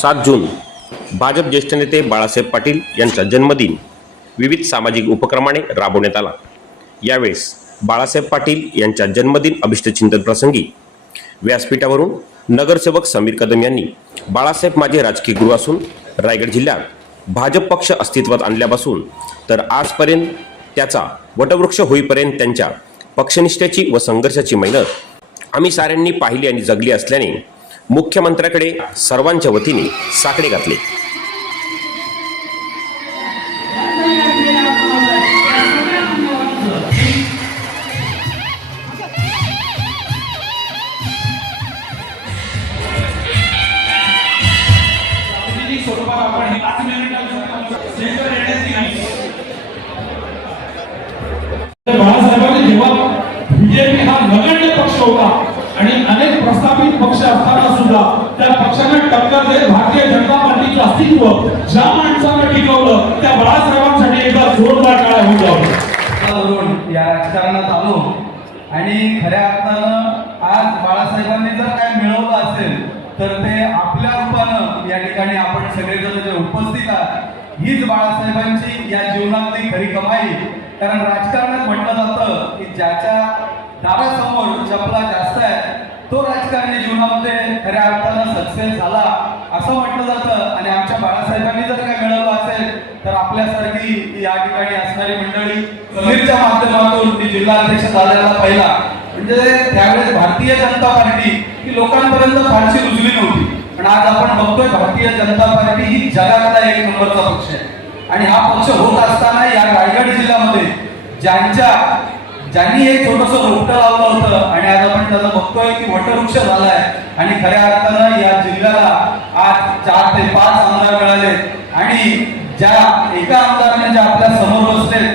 7 जून भाजप ज्येष्ठ नेते बाळासाहेब पाटील यांचा जन्मदिन विविध सामाजिक उपक्रमाने राबवण्यात आला। यावेळेस बाळासाहेब पाटील यांच्या जन्मदिन अभिष्टचिंतन प्रसंगी व्यासपीठावरून नगरसेवक समीर कदम यांनी बाळासाहेब माझे राजकीय गुरु असून रायगड जिल्ह्यात भाजप पक्ष अस्तित्वात आणल्यापासून तर आजपर्यंत त्याचा वटवृक्ष होईपर्यंत त्यांच्या पक्षनिष्ठेची व संघर्षाची मेहनत आम्ही साऱ्यांनी पाहिली आणि जगली असल्याने मुख्यमंत्र्याकडे सर्वांच्या वतीने साकडे घातले। बाळासाहेबांनी जेव्हा बीजेपी हा नगण्य पक्ष होता आणि अनेक प्रस्थापित पक्ष असताना सुद्धा त्या पक्षाने टक्कर देत भारतीय जनता पार्टीचं अस्तित्व ज्या माणसानं टिकवलं त्या बाळासाहेबांसाठी एकदा जोरदार टाळ्या होऊन या राजकारणात आलो आणि खऱ्या अर्थानं आज बाळासाहेबांनी जर काय मिळवलं असेल तर ते आपल्या रूपानं या ठिकाणी आपण सगळेजण जे उपस्थित आहात हीच बाळासाहेबांची या जीवनातली खरी कमाई। कारण राजकारणात म्हटलं जातं की ज्याच्या दारासमोर चपला जास्त आहे तो राजकारणी जीवनामध्ये खऱ्या अर्थानं सक्सेस झाला असं म्हटलं जातं। आणि आमच्या बाळासाहेबांनी जर काय मिळवलं असेल तर आपल्यासारखी या ठिकाणी असणारी मंडळी समीरच्या माध्यमातून ती जिल्हाध्यक्ष झालेला पहिला म्हणजे त्यावेळेस भारतीय जनता पार्टी ही लोकांपर्यंत फारशी रुजली नव्हती, पण आज आपण बघतोय भारतीय जनता पार्टी ही जगातला एक नंबरचा पक्ष आहे। आणि हा पक्ष होत असताना या रायगड जिल्ह्यामध्ये ज्यांनी एक छोटंसं रोपटं लावलं होतं आणि आज आपण त्याला बघतोय की वटवृक्ष झालाय। आणि खऱ्या अर्थानं या जिल्ह्याला आज 4 ते 5 आमदार मिळाले आणि ज्या एका आमदाराने ज्या आपल्या समोर बसले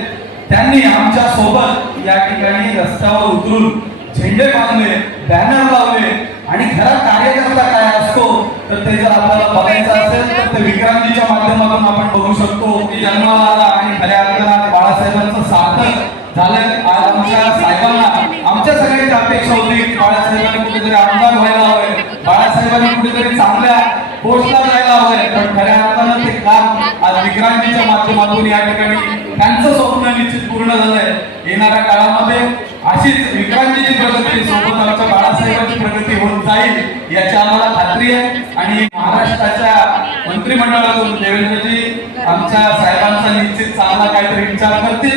त्यांनी आमच्या सोबत या ठिकाणी रस्त्यावर उतरून झेंडे बांधले, बॅनर लावले आणि खरा कार्यकर्ता काय असतो तर ते जर आपल्याला बघायचं असेल तर ते विक्रांतीच्या माध्यमातून आपण बघू शकतो की जन्माला आला आणि खऱ्या अर्थानं बाळासाहेबांचं सार्थक झालं। आज आमच्या साहेबांना आमच्या सगळ्यांची अपेक्षा होती की बाळासाहेबांनी कुठेतरी आमदार व्हायला हवे, बाळासाहेबांनी कुठेतरी चांगल्या पोस्टला जायला हवे, पण खऱ्या अर्थानं ते काम आज विक्रांतीच्या माध्यमातून या ठिकाणी त्यांचं स्वप्न निश्चित पूर्ण झालंय। येणाऱ्या काळामध्ये अशीच विक्रांतीची प्रगती सोबत आमच्या बाळासाहेबांची प्रगती होत जाईल याची आम्हाला खात्री आहे। आणि महाराष्ट्राच्या मंत्रिमंडळातून देवेंद्रजी आमच्या साहेबांचा निश्चित चांगला काहीतरी विचार करतील